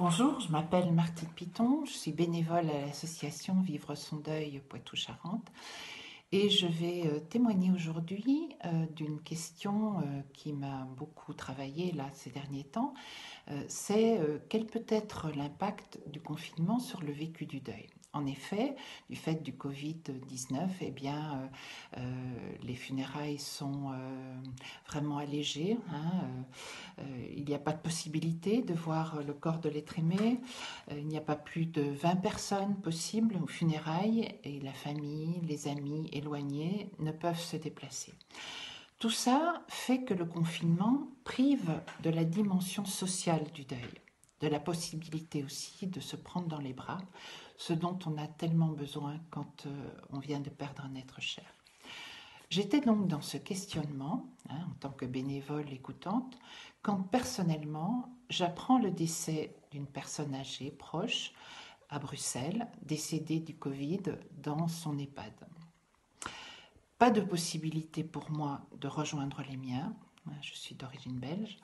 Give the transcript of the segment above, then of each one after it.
Bonjour, je m'appelle Martine Piton, je suis bénévole à l'association Vivre son deuil Poitou-Charentes et je vais témoigner aujourd'hui d'une question qui m'a beaucoup travaillé là ces derniers temps. C'est quel peut être l'impact du confinement sur le vécu du deuil. En effet, du fait du Covid-19, eh bien, les funérailles sont vraiment allégées, hein. Il n'y a pas de possibilité de voir le corps de l'être aimé. Il n'y a pas plus de 20 personnes possibles aux funérailles et la famille, les amis éloignés ne peuvent se déplacer. Tout ça fait que le confinement prive de la dimension sociale du deuil, de la possibilité aussi de se prendre dans les bras, ce dont on a tellement besoin quand on vient de perdre un être cher. J'étais donc dans ce questionnement, en tant que bénévole écoutante, quand personnellement j'apprends le décès d'une personne âgée proche à Bruxelles, décédée du Covid dans son EHPAD. Pas de possibilité pour moi de rejoindre les miens, je suis d'origine belge,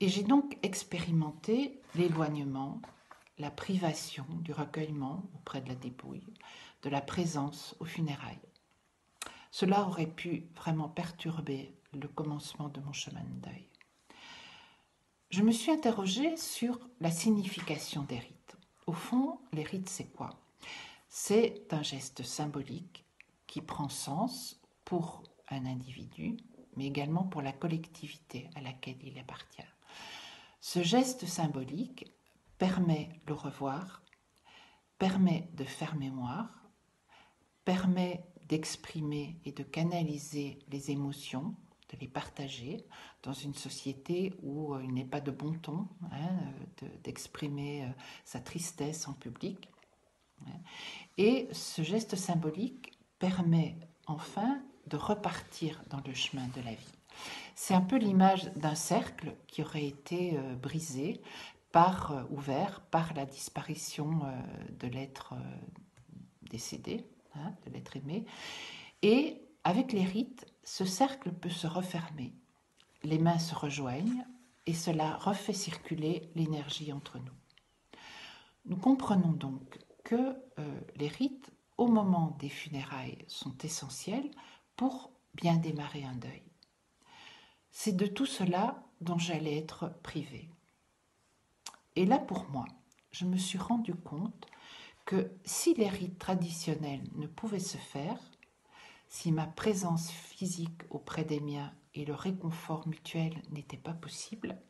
et j'ai donc expérimenté l'éloignement, la privation du recueillement auprès de la dépouille, de la présence aux funérailles. Cela aurait pu vraiment perturber le commencement de mon chemin de deuil. Je me suis interrogée sur la signification des rites. Au fond, les rites, c'est quoi? C'est un geste symbolique qui prend sens pour un individu, mais également pour la collectivité à laquelle il appartient. Ce geste symbolique permet le revoir, permet de faire mémoire, permet d'exprimer et de canaliser les émotions, de les partager dans une société où il n'est pas de bon ton d'exprimer sa tristesse en public. Et ce geste symbolique permet enfin de repartir dans le chemin de la vie. C'est un peu l'image d'un cercle qui aurait été brisé ouvert par la disparition de l'être décédé, de l'être aimé. Et avec les rites, ce cercle peut se refermer. Les mains se rejoignent et cela refait circuler l'énergie entre nous. Nous comprenons donc que les rites, au moment des funérailles, sont essentiels pour bien démarrer un deuil. C'est de tout cela dont j'allais être privée. Et là, pour moi, je me suis rendu compte que si les rites traditionnels ne pouvaient se faire, si ma présence physique auprès des miens et le réconfort mutuel n'étaient pas possibles,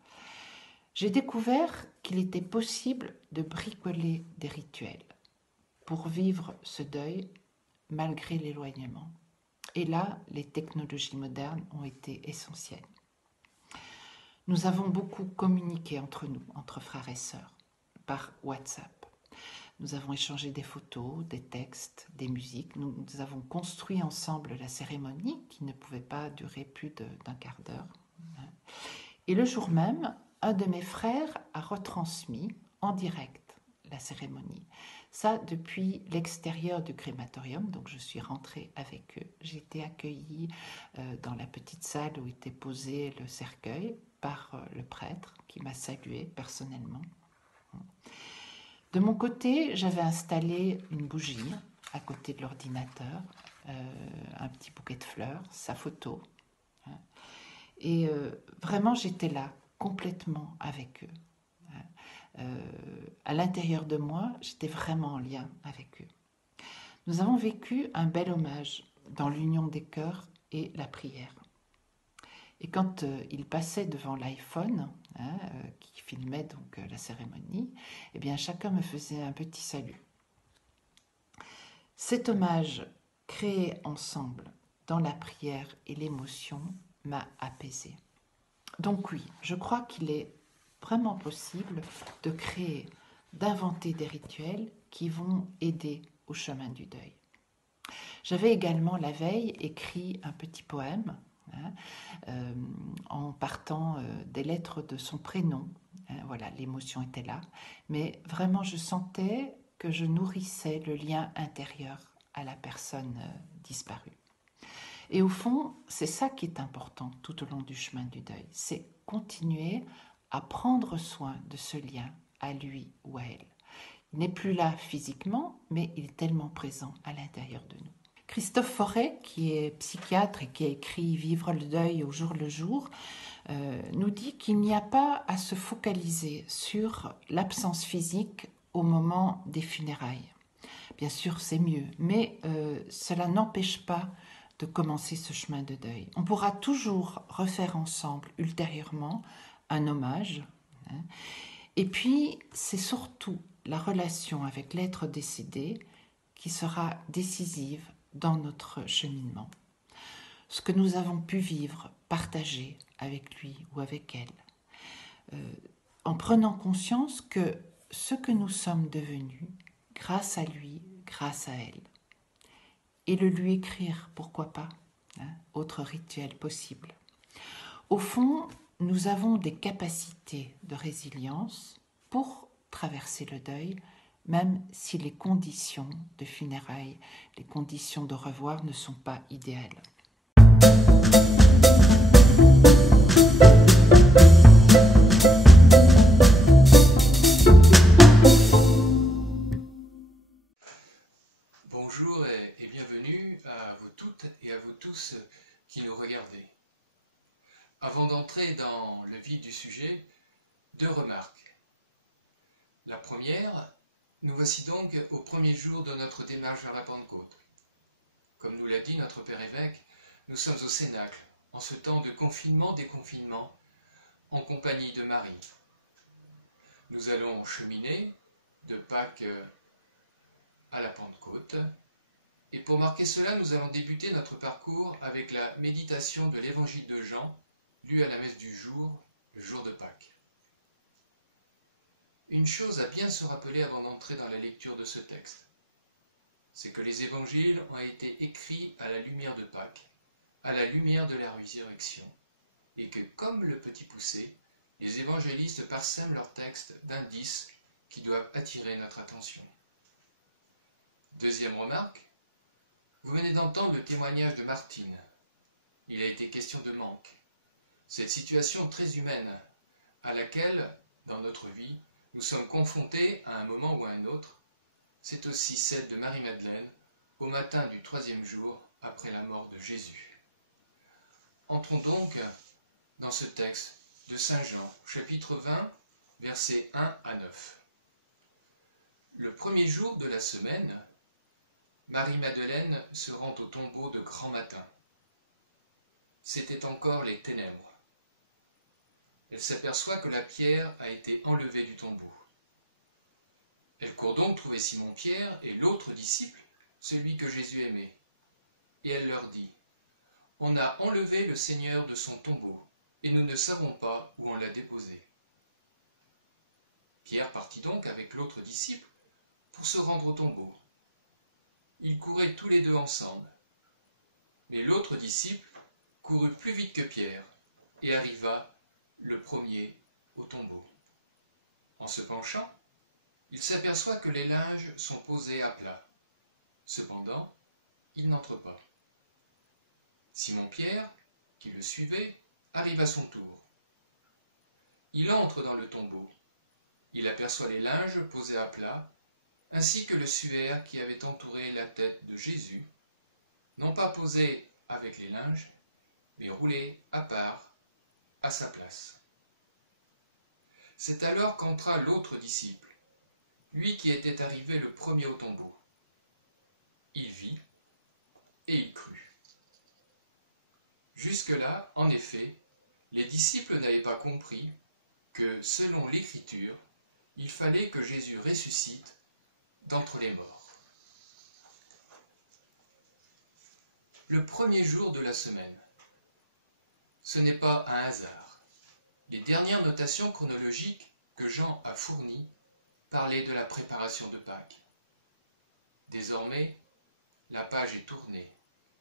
j'ai découvert qu'il était possible de bricoler des rituels pour vivre ce deuil malgré l'éloignement. Et là, les technologies modernes ont été essentielles. Nous avons beaucoup communiqué entre nous, entre frères et sœurs, par WhatsApp. Nous avons échangé des photos, des textes, des musiques. Nous avons construit ensemble la cérémonie qui ne pouvait pas durer plus d'un quart d'heure. Et le jour même, un de mes frères a retransmis en direct la cérémonie. Ça, depuis l'extérieur du crématorium, donc je suis rentrée avec eux. J'ai été accueillie dans la petite salle où était posé le cercueil par le prêtre qui m'a saluée personnellement. De mon côté, j'avais installé une bougie à côté de l'ordinateur, un petit bouquet de fleurs, sa photo. Et vraiment, j'étais là, complètement avec eux. À l'intérieur de moi, j'étais vraiment en lien avec eux. Nous avons vécu un bel hommage dans l'union des cœurs et la prière. Et quand il passait devant l'iPhone, qui filmait donc la cérémonie, eh bien chacun me faisait un petit salut. Cet hommage créé ensemble dans la prière et l'émotion m'a apaisée. Donc oui, je crois qu'il est vraiment possible de créer, d'inventer des rituels qui vont aider au chemin du deuil. J'avais également la veille écrit un petit poème en partant des lettres de son prénom. Voilà, l'émotion était là, mais vraiment je sentais que je nourrissais le lien intérieur à la personne disparue. Et au fond, c'est ça qui est important tout au long du chemin du deuil, c'est continuer à prendre soin de ce lien à lui ou à elle. Il n'est plus là physiquement, mais il est tellement présent à l'intérieur de nous. Christophe Forêt, qui est psychiatre et qui a écrit Vivre le deuil au jour le jour, nous dit qu'il n'y a pas à se focaliser sur l'absence physique au moment des funérailles. Bien sûr, c'est mieux, mais cela n'empêche pas de commencer ce chemin de deuil. On pourra toujours refaire ensemble ultérieurement un hommage. Hein. Et puis, c'est surtout la relation avec l'être décédé qui sera décisive dans notre cheminement. Ce que nous avons pu vivre, partager avec lui ou avec elle, en prenant conscience que ce que nous sommes devenus, grâce à lui, grâce à elle, et le lui écrire, pourquoi pas, hein, autre rituel possible. Au fond, nous avons des capacités de résilience pour traverser le deuil, même si les conditions de funérailles, les conditions de revoir ne sont pas idéales. Bonjour et bienvenue à vous toutes et à vous tous qui nous regardez. Avant d'entrer dans le vif du sujet, 2 remarques. La première, nous voici donc au premier jour de notre démarche vers la Pentecôte. Comme nous l'a dit notre Père évêque, nous sommes au Cénacle, en ce temps de confinement-déconfinement, en compagnie de Marie. Nous allons cheminer de Pâques à la Pentecôte. Et pour marquer cela, nous allons débuter notre parcours avec la méditation de l'évangile de Jean, lu à la messe du jour, le jour de Pâques. Une chose à bien se rappeler avant d'entrer dans la lecture de ce texte, c'est que les évangiles ont été écrits à la lumière de Pâques, à la lumière de la résurrection, et que, comme le petit poucet, les évangélistes parsèment leurs textes d'indices qui doivent attirer notre attention. Deuxième remarque, vous venez d'entendre le témoignage de Martine. Il a été question de manque. Cette situation très humaine à laquelle, dans notre vie, nous sommes confrontés à un moment ou à un autre, c'est aussi celle de Marie-Madeleine au matin du 3e jour après la mort de Jésus. Entrons donc dans ce texte de Saint Jean, chapitre 20, versets 1 à 9. Le premier jour de la semaine, Marie-Madeleine se rend au tombeau de grand matin. C'était encore les ténèbres. Elle s'aperçoit que la pierre a été enlevée du tombeau. Elle court donc trouver Simon-Pierre et l'autre disciple, celui que Jésus aimait. Et elle leur dit : « On a enlevé le Seigneur de son tombeau, et nous ne savons pas où on l'a déposé. » Pierre partit donc avec l'autre disciple pour se rendre au tombeau. Ils couraient tous les deux ensemble. Mais l'autre disciple courut plus vite que Pierre et arriva le premier au tombeau. En se penchant, il s'aperçoit que les linges sont posés à plat. Cependant, il n'entre pas. Simon-Pierre, qui le suivait, arrive à son tour. Il entre dans le tombeau. Il aperçoit les linges posés à plat, ainsi que le suaire qui avait entouré la tête de Jésus, non pas posé avec les linges, mais roulé à part, à sa place. C'est alors qu'entra l'autre disciple, lui qui était arrivé le premier au tombeau. Il vit et il crut. Jusque-là, en effet, les disciples n'avaient pas compris que, selon l'Écriture, il fallait que Jésus ressuscite d'entre les morts. Le premier jour de la semaine. Ce n'est pas un hasard. Les dernières notations chronologiques que Jean a fournies parlaient de la préparation de Pâques. Désormais, la page est tournée,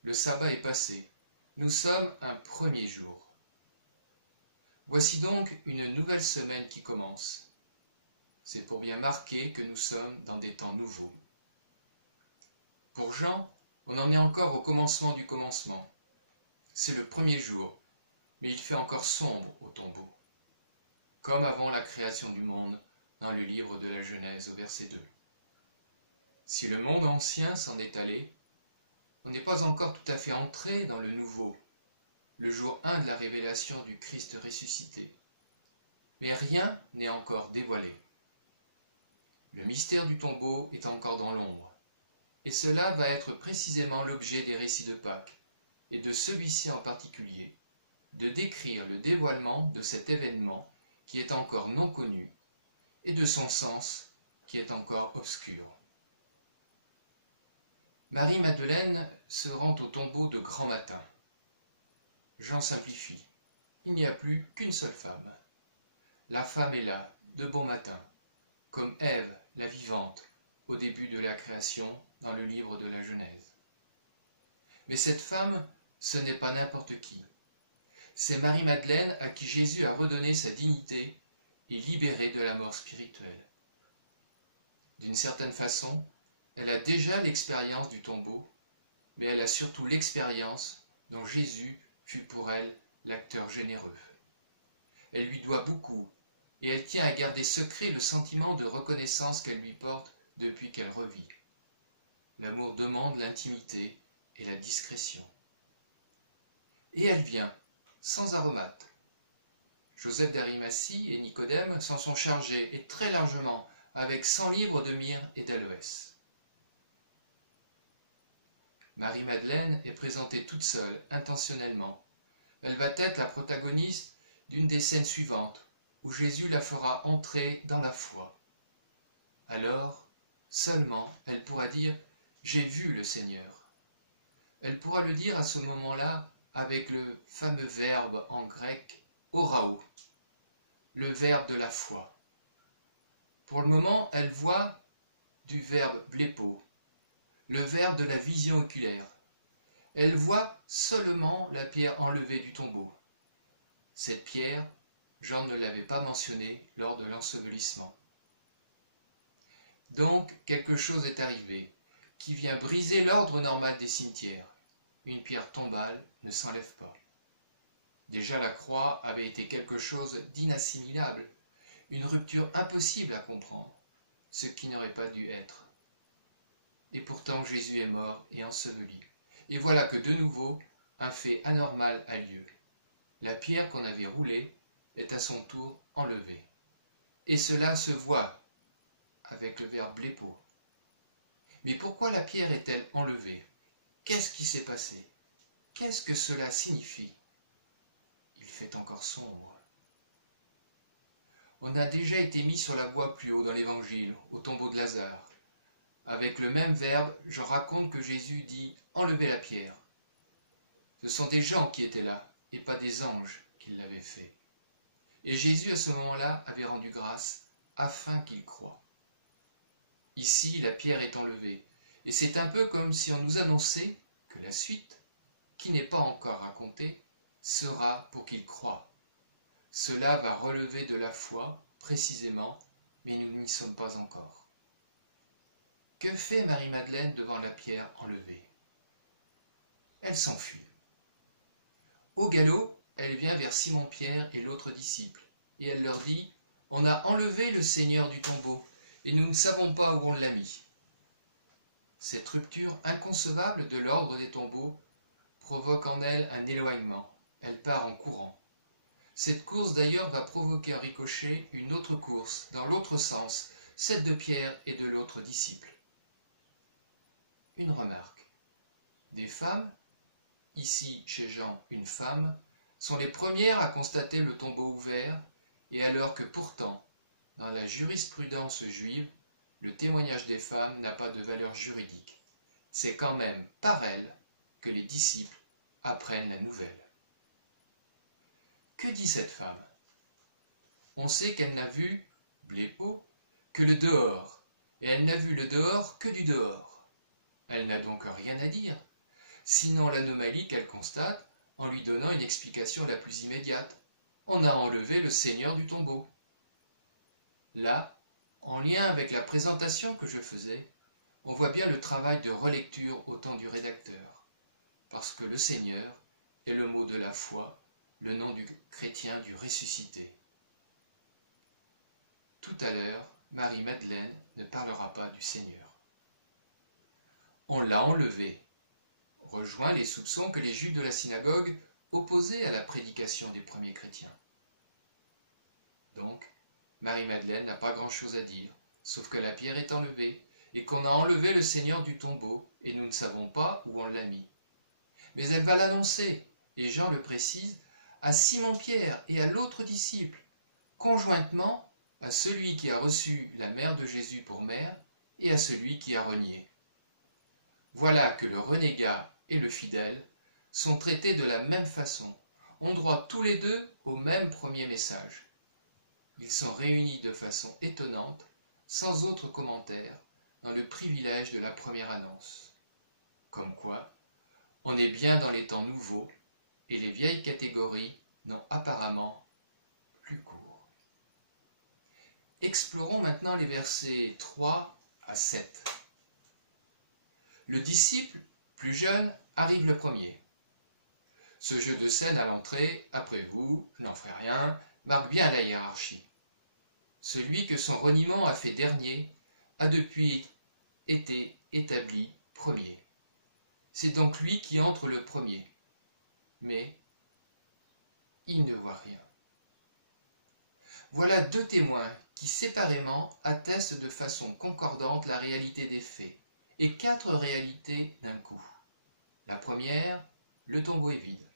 le sabbat est passé, nous sommes un premier jour. Voici donc une nouvelle semaine qui commence. C'est pour bien marquer que nous sommes dans des temps nouveaux. Pour Jean, on en est encore au commencement du commencement. C'est le premier jour, mais il fait encore sombre au tombeau. Comme avant la création du monde, dans le livre de la Genèse au verset 2. Si le monde ancien s'en est allé, on n'est pas encore tout à fait entré dans le nouveau, le jour 1 de la révélation du Christ ressuscité. Mais rien n'est encore dévoilé. Le mystère du tombeau est encore dans l'ombre, et cela va être précisément l'objet des récits de Pâques, et de celui-ci en particulier, de décrire le dévoilement de cet événement qui est encore non connu, et de son sens qui est encore obscur. Marie-Madeleine se rend au tombeau de grand matin. J'en simplifie. Il n'y a plus qu'une seule femme. La femme est là, de bon matin, comme Ève, la vivante, au début de la création dans le livre de la Genèse. Mais cette femme, ce n'est pas n'importe qui. C'est Marie-Madeleine à qui Jésus a redonné sa dignité et libéré de la mort spirituelle. D'une certaine façon, elle a déjà l'expérience du tombeau, mais elle a surtout l'expérience dont Jésus fut pour elle l'acteur généreux. Elle lui doit beaucoup, et elle tient à garder secret le sentiment de reconnaissance qu'elle lui porte depuis qu'elle revit. L'amour demande l'intimité et la discrétion. Et elle vient, sans aromates. Joseph d'Arimathie et Nicodème s'en sont chargés, et très largement, avec 100 livres de myrrhe et d'aloès. Marie-Madeleine est présentée toute seule, intentionnellement. Elle va être la protagoniste d'une des scènes suivantes, où Jésus la fera entrer dans la foi. Alors, seulement, elle pourra dire « J'ai vu le Seigneur ». Elle pourra le dire à ce moment-là avec le fameux verbe en grec « orao », le verbe de la foi. Pour le moment, elle voit du verbe « blepo », le verbe de la vision oculaire. Elle voit seulement la pierre enlevée du tombeau. Cette pierre, Jean ne l'avait pas mentionnée lors de l'ensevelissement. Donc, quelque chose est arrivé, qui vient briser l'ordre normal des cimetières. Une pierre tombale ne s'enlève pas. Déjà la croix avait été quelque chose d'inassimilable, une rupture impossible à comprendre, ce qui n'aurait pas dû être. Et pourtant Jésus est mort et enseveli. Et voilà que de nouveau, un fait anormal a lieu. La pierre qu'on avait roulée est à son tour enlevée. Et cela se voit avec le verbe blepo. Mais pourquoi la pierre est-elle enlevée? Qu'est-ce qui s'est passé? Qu'est-ce que cela signifie? Il fait encore sombre. On a déjà été mis sur la voie plus haut dans l'Évangile, au tombeau de Lazare. Avec le même verbe, je raconte que Jésus dit « enlevez la pierre ». Ce sont des gens qui étaient là, et pas des anges qui l'avaient fait. Et Jésus, à ce moment-là, avait rendu grâce afin qu'ils croient. Ici, la pierre est enlevée, et c'est un peu comme si on nous annonçait que la suite, qui n'est pas encore racontée, sera pour qu'ils croient. Cela va relever de la foi, précisément, mais nous n'y sommes pas encore. Que fait Marie-Madeleine devant la pierre enlevée? Elle s'enfuit. Au galop, elle vient vers Simon-Pierre et l'autre disciple, et elle leur dit « On a enlevé le Seigneur du tombeau, et nous ne savons pas où on l'a mis. » Cette rupture inconcevable de l'ordre des tombeaux provoque en elle un éloignement. Elle part en courant. Cette course d'ailleurs va provoquer un ricochet, une autre course, dans l'autre sens, celle de Pierre et de l'autre disciple. Une remarque. Des femmes, ici chez Jean une femme, sont les premières à constater le tombeau ouvert, et alors que pourtant, dans la jurisprudence juive, le témoignage des femmes n'a pas de valeur juridique. C'est quand même par elles que les disciples apprennent la nouvelle. Que dit cette femme? On sait qu'elle n'a vu, blepo, que le dehors, et elle n'a vu le dehors que du dehors. Elle n'a donc rien à dire, sinon l'anomalie qu'elle constate en lui donnant une explication la plus immédiate. On a enlevé le Seigneur du tombeau. Là, en lien avec la présentation que je faisais, on voit bien le travail de relecture au temps du rédacteur, parce que le Seigneur est le mot de la foi, le nom du chrétien du ressuscité. tout à l'heure, Marie-Madeleine ne parlera pas du Seigneur. On l'a enlevé, rejoint les soupçons que les juifs de la synagogue opposaient à la prédication des premiers chrétiens. Donc, Marie-Madeleine n'a pas grand-chose à dire, sauf que la pierre est enlevée, et qu'on a enlevé le Seigneur du tombeau, et nous ne savons pas où on l'a mis. Mais elle va l'annoncer, et Jean le précise, à Simon-Pierre et à l'autre disciple, conjointement à celui qui a reçu la mère de Jésus pour mère, et à celui qui a renié. Voilà que le renégat et le fidèle sont traités de la même façon, ont droit tous les deux au même premier message. Ils sont réunis de façon étonnante, sans autre commentaire, dans le privilège de la première annonce. Comme quoi, on est bien dans les temps nouveaux, et les vieilles catégories n'ont apparemment plus cours. Explorons maintenant les versets 3 à 7. Le disciple, plus jeune, arrive le premier. Ce jeu de scène à l'entrée, après vous, je n'en ferai rien, marque bien la hiérarchie. Celui que son reniement a fait dernier a depuis été établi premier. C'est donc lui qui entre le premier. Mais il ne voit rien. Voilà deux témoins qui séparément attestent de façon concordante la réalité des faits, et quatre réalités d'un coup. La première, le tombeau est vide.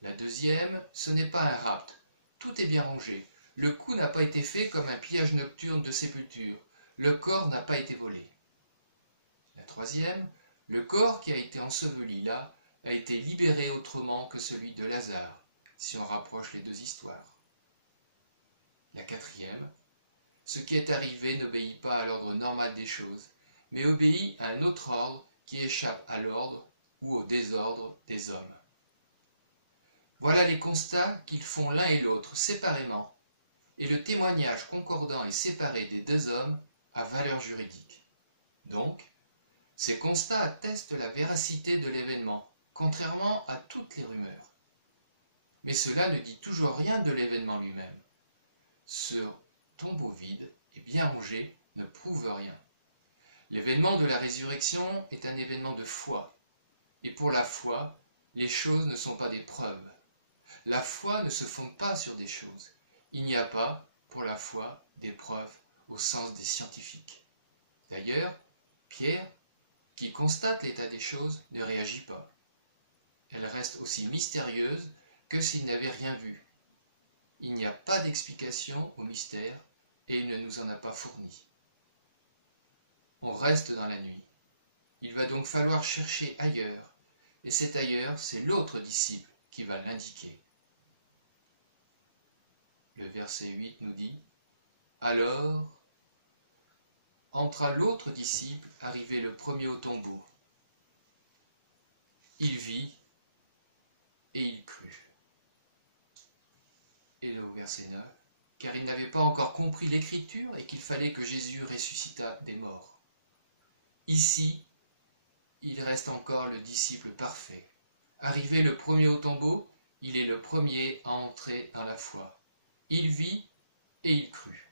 La deuxième, ce n'est pas un rapt, tout est bien rangé. Le coup n'a pas été fait comme un pillage nocturne de sépulture, le corps n'a pas été volé. La troisième, le corps qui a été enseveli là a été libéré autrement que celui de Lazare, si on rapproche les deux histoires. La quatrième, ce qui est arrivé n'obéit pas à l'ordre normal des choses, mais obéit à un autre ordre qui échappe à l'ordre ou au désordre des hommes. Voilà les constats qu'ils font l'un et l'autre séparément, et le témoignage concordant et séparé des deux hommes a valeur juridique. Donc, ces constats attestent la véracité de l'événement, contrairement à toutes les rumeurs. Mais cela ne dit toujours rien de l'événement lui-même. Ce tombeau vide et bien rangé ne prouve rien. L'événement de la résurrection est un événement de foi, et pour la foi, les choses ne sont pas des preuves. La foi ne se fonde pas sur des choses. Il n'y a pas, pour la foi, des preuves au sens des scientifiques. D'ailleurs, Pierre, qui constate l'état des choses, ne réagit pas. Elle reste aussi mystérieuse que s'il n'avait rien vu. Il n'y a pas d'explication au mystère et il ne nous en a pas fourni. On reste dans la nuit. Il va donc falloir chercher ailleurs, et cet ailleurs, c'est l'autre disciple qui va l'indiquer. Le verset 8 nous dit « Alors entra l'autre disciple, arrivé le premier au tombeau. Il vit et il crut. » Et le verset 9 « Car il n'avait pas encore compris l'écriture et qu'il fallait que Jésus ressuscitât des morts. » Ici, il reste encore le disciple parfait. Arrivé le premier au tombeau, il est le premier à entrer dans la foi. Il vit et il crut.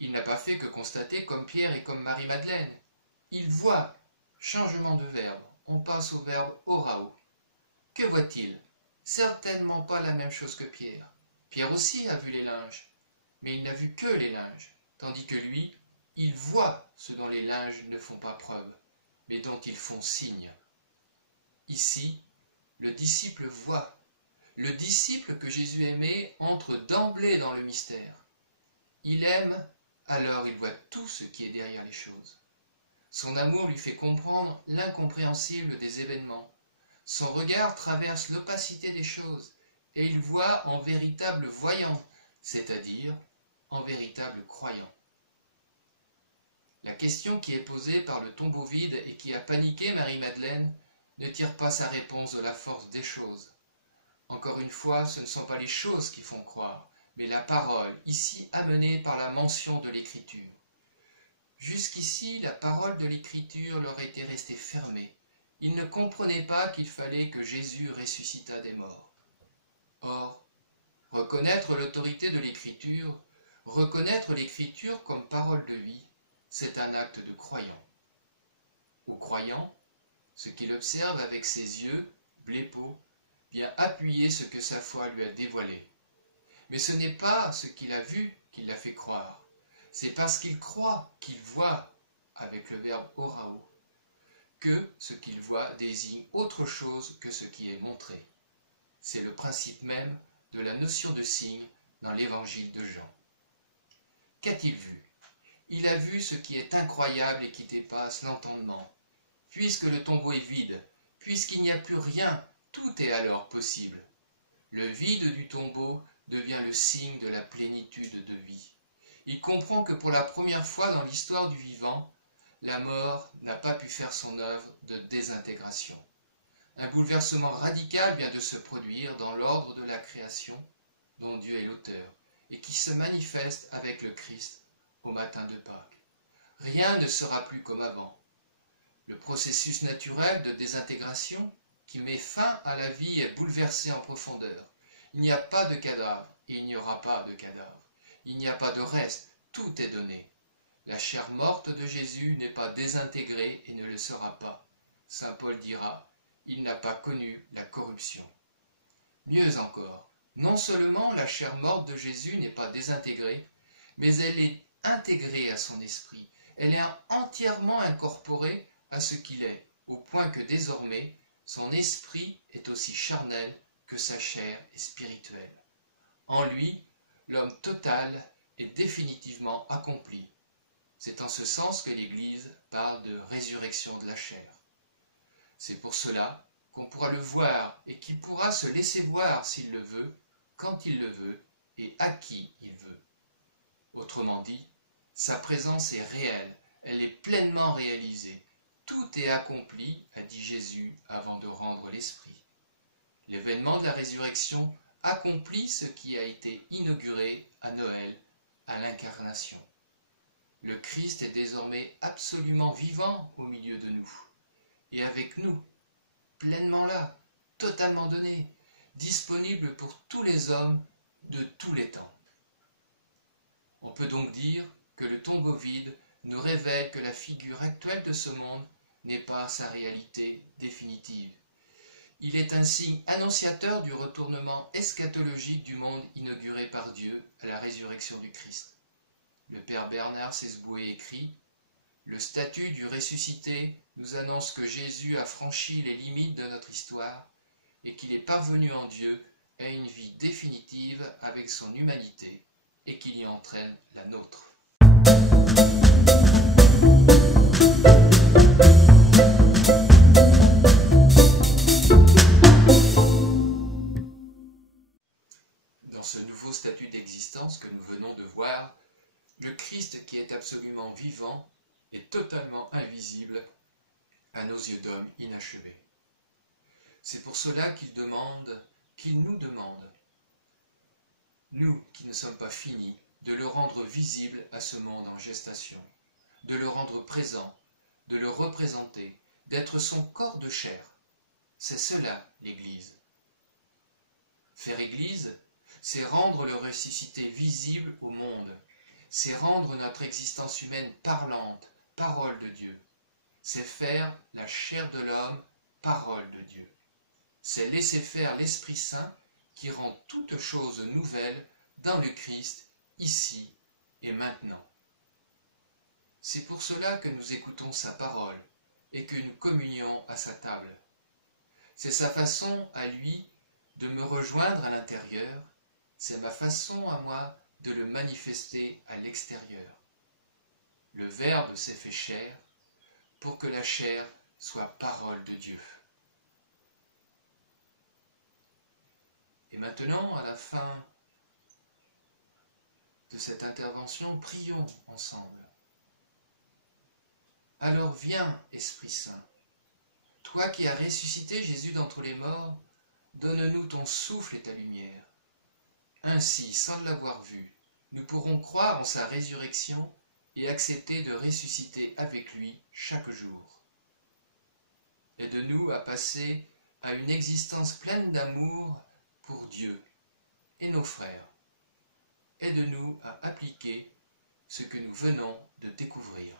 Il n'a pas fait que constater comme Pierre et comme Marie-Madeleine. Il voit, changement de verbe, on passe au verbe orao. Que voit-il? Certainement pas la même chose que Pierre. Pierre aussi a vu les linges, mais il n'a vu que les linges, tandis que lui, il voit ce dont les linges ne font pas preuve, mais dont ils font signe. Ici, le disciple voit. Le disciple que Jésus aimait entre d'emblée dans le mystère. Il aime, alors il voit tout ce qui est derrière les choses. Son amour lui fait comprendre l'incompréhensible des événements. Son regard traverse l'opacité des choses, et il voit en véritable voyant, c'est-à-dire en véritable croyant. La question qui est posée par le tombeau vide et qui a paniqué Marie-Madeleine ne tire pas sa réponse de la force des choses. Encore une fois, ce ne sont pas les choses qui font croire, mais la parole, ici amenée par la mention de l'Écriture. Jusqu'ici, la parole de l'Écriture leur était restée fermée. Ils ne comprenaient pas qu'il fallait que Jésus ressuscitât des morts. Or, reconnaître l'autorité de l'Écriture Reconnaître l'Écriture comme parole de vie, c'est un acte de croyant. Au croyant, ce qu'il observe avec ses yeux, blépeaux, vient appuyer ce que sa foi lui a dévoilé. Mais ce n'est pas ce qu'il a vu qui l'a fait croire, c'est parce qu'il croit qu'il voit, avec le verbe orao, que ce qu'il voit désigne autre chose que ce qui est montré. C'est le principe même de la notion de signe dans l'évangile de Jean. Qu'a-t-il vu? Il a vu ce qui est incroyable et qui dépasse l'entendement. Puisque le tombeau est vide, puisqu'il n'y a plus rien, tout est alors possible. Le vide du tombeau devient le signe de la plénitude de vie. Il comprend que pour la première fois dans l'histoire du vivant, la mort n'a pas pu faire son œuvre de désintégration. Un bouleversement radical vient de se produire dans l'ordre de la création dont Dieu est l'auteur et qui se manifeste avec le Christ au matin de Pâques. Rien ne sera plus comme avant. Le processus naturel de désintégration qui met fin à la vie est bouleversé en profondeur. Il n'y a pas de cadavre et il n'y aura pas de cadavre. Il n'y a pas de reste, tout est donné. La chair morte de Jésus n'est pas désintégrée et ne le sera pas. Saint Paul dira, il n'a pas connu la corruption. Mieux encore, non seulement la chair morte de Jésus n'est pas désintégrée, mais elle est intégrée à son esprit. Elle est entièrement incorporée à ce qu'il est, au point que désormais, son esprit est aussi charnel que sa chair est spirituelle. En lui, l'homme total est définitivement accompli. C'est en ce sens que l'Église parle de résurrection de la chair. C'est pour cela qu'on pourra le voir et qu'il pourra se laisser voir s'il le veut, quand il le veut et à qui il veut. Autrement dit, sa présence est réelle, elle est pleinement réalisée. Tout est accompli, a dit Jésus avant de rendre l'Esprit. L'événement de la résurrection accomplit ce qui a été inauguré à Noël, à l'incarnation. Le Christ est désormais absolument vivant au milieu de nous, et avec nous, pleinement là, totalement donné, disponible pour tous les hommes de tous les temps. On peut donc dire que le tombeau vide nous révèle que la figure actuelle de ce monde n'est pas sa réalité définitive. Il est un signe annonciateur du retournement eschatologique du monde inauguré par Dieu à la résurrection du Christ. Le père Bernard Sesboué écrit « Le statut du ressuscité nous annonce que Jésus a franchi les limites de notre histoire et qu'il est parvenu en Dieu à une vie définitive avec son humanité et qu'il y entraîne la nôtre. » Dans ce nouveau statut d'existence que nous venons de voir, le Christ qui est absolument vivant est totalement invisible à nos yeux d'hommes inachevés. C'est pour cela qu'il nous demande, nous qui ne sommes pas finis, de le rendre visible à ce monde en gestation, de le rendre présent, de le représenter, d'être son corps de chair. C'est cela l'Église. Faire Église, c'est rendre le ressuscité visible au monde, c'est rendre notre existence humaine parlante, parole de Dieu. C'est faire la chair de l'homme, parole de Dieu. C'est laisser faire l'Esprit Saint qui rend toute chose nouvelle dans le Christ, ici et maintenant. C'est pour cela que nous écoutons sa parole et que nous communions à sa table. C'est sa façon à lui de me rejoindre à l'intérieur, c'est ma façon à moi de le manifester à l'extérieur. Le Verbe s'est fait chair pour que la chair soit parole de Dieu. Et maintenant, à la fin de cette intervention, prions ensemble. Alors viens, Esprit Saint, toi qui as ressuscité Jésus d'entre les morts, donne-nous ton souffle et ta lumière. Ainsi, sans l'avoir vu, nous pourrons croire en sa résurrection et accepter de ressusciter avec lui chaque jour. Aide-nous à passer à une existence pleine d'amour pour Dieu et nos frères. aide-nous à appliquer ce que nous venons de découvrir.